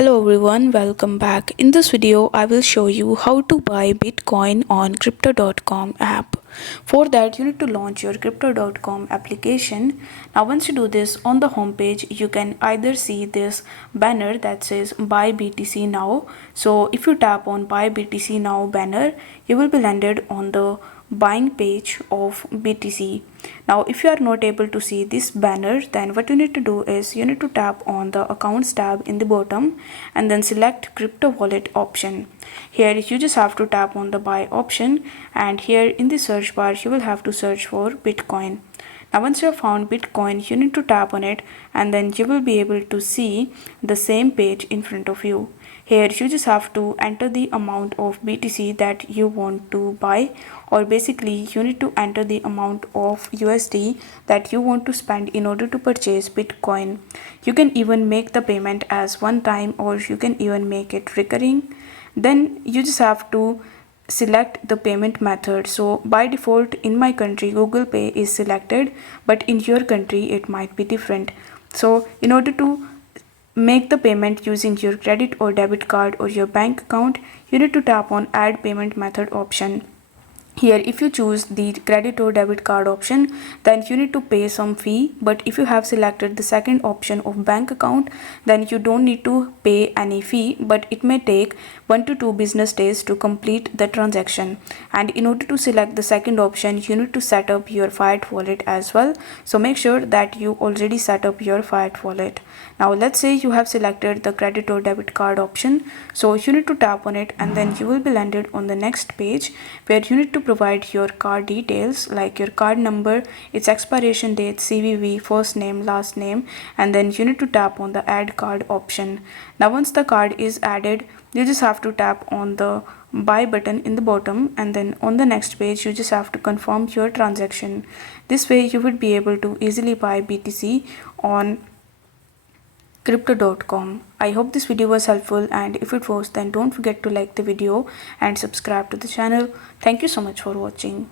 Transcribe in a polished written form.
Hello everyone, welcome back. In this video, I will show you how to buy Bitcoin on crypto.com app. For that, you need to launch your crypto.com application. Now, once you do this on the homepage, you can either see this banner that says buy BTC now. So if you tap on buy BTC now banner, you will be landed on the buying page of BTC. Now if you are not able to see this banner, then what you need to do is you need to tap on the accounts tab in the bottom and then select crypto wallet option. Here you just have to tap on the buy option, and here in the search bar you will have to search for Bitcoin. Now once you have found Bitcoin, you need to tap on it and then you will be able to see the same page in front of you. Here you just have to enter the amount of BTC that you want to buy, or basically you need to enter the amount of USD that you want to spend in order to purchase Bitcoin. You can even make the payment as one time, or you can even make it recurring. Then you just have to select the payment method. So by default in my country Google Pay is selected, but in your country it might be different. So in order to make the payment using your credit or debit card or your bank account, you need to tap on add payment method option. Here if you choose the credit or debit card option, then you need to pay some fee, but if you have selected the second option of bank account, then you don't need to pay any fee, but it may take 1 to 2 business days to complete the transaction. And in order to select the second option, you need to set up your fiat wallet as well. So make sure that you already set up your fiat wallet. Now let's say you have selected the credit or debit card option, so you need to tap on it and then you will be landed on the next page where you need to provide your card details like your card number, its expiration date, CVV, first name, last name, and then you need to tap on the add card option. Now once the card is added, you just have to tap on the buy button in the bottom, and then on the next page you just have to confirm your transaction. This way you would be able to easily buy BTC on crypto.com. I hope this video was helpful, and if it was, then don't forget to like the video and subscribe to the channel. Thank you so much for watching.